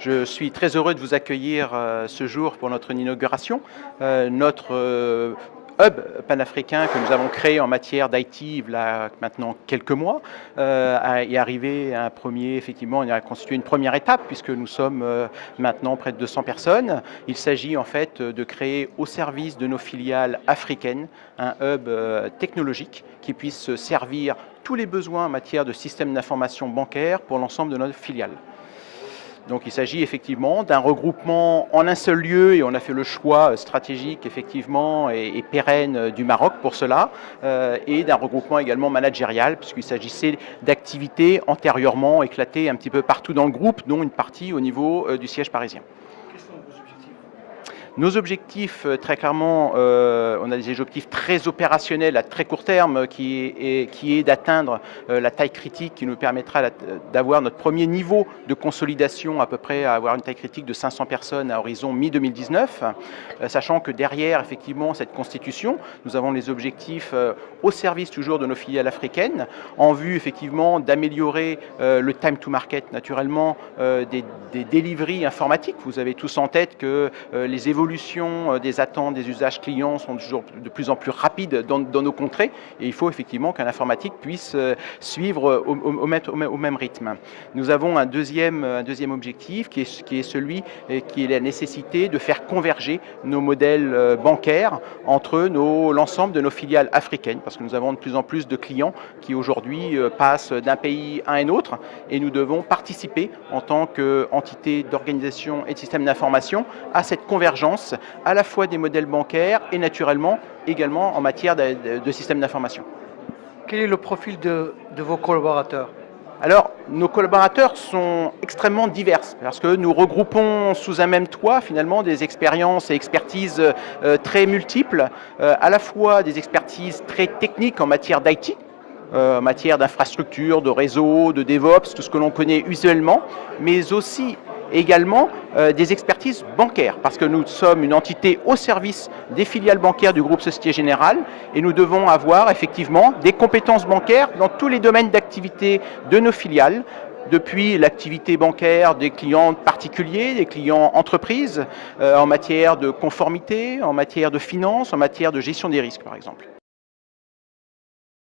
Je suis très heureux de vous accueillir ce jour pour notre inauguration. Notre hub panafricain que nous avons créé en matière d'IT il y a maintenant quelques mois est arrivé à effectivement, il a constitué une première étape puisque nous sommes maintenant près de 200 personnes. Il s'agit en fait de créer au service de nos filiales africaines un hub technologique qui puisse servir tous les besoins en matière de système d'information bancaire pour l'ensemble de nos filiales. Donc il s'agit effectivement d'un regroupement en un seul lieu et on a fait le choix stratégique effectivement et pérenne du Maroc pour cela et d'un regroupement également managérial puisqu'il s'agissait d'activités antérieurement éclatées un petit peu partout dans le groupe, dont une partie au niveau du siège parisien. Nos objectifs, très clairement, on a des objectifs très opérationnels à très court terme qui est d'atteindre la taille critique qui nous permettra d'avoir notre premier niveau de consolidation, à peu près à avoir une taille critique de 500 personnes à horizon mi-2019, sachant que derrière, effectivement, cette constitution, nous avons les objectifs au service toujours de nos filiales africaines, en vue, effectivement, d'améliorer le time to market, naturellement, des deliveries informatiques. Vous avez tous en tête que les évolutions des attentes des usages clients sont toujours de plus en plus rapides dans nos contrées et il faut effectivement qu'un informatique puisse suivre au même rythme. Nous avons un deuxième objectif qui est celui qui est la nécessité de faire converger nos modèles bancaires entre l'ensemble de nos filiales africaines parce que nous avons de plus en plus de clients qui aujourd'hui passent d'un pays à un autre et nous devons participer en tant qu'entité d'organisation et de système d'information à cette convergence à la fois des modèles bancaires et naturellement également en matière de systèmes d'information. Quel est le profil de vos collaborateurs? Alors, nos collaborateurs sont extrêmement divers parce que nous regroupons sous un même toit finalement des expériences et expertises très multiples, à la fois des expertises très techniques en matière d'IT, en matière d'infrastructure, de réseau, de DevOps, tout ce que l'on connaît usuellement, mais aussi également des expertises bancaires, parce que nous sommes une entité au service des filiales bancaires du groupe Société Générale et nous devons avoir effectivement des compétences bancaires dans tous les domaines d'activité de nos filiales, depuis l'activité bancaire des clients particuliers, des clients entreprises, en matière de conformité, en matière de finance, en matière de gestion des risques par exemple.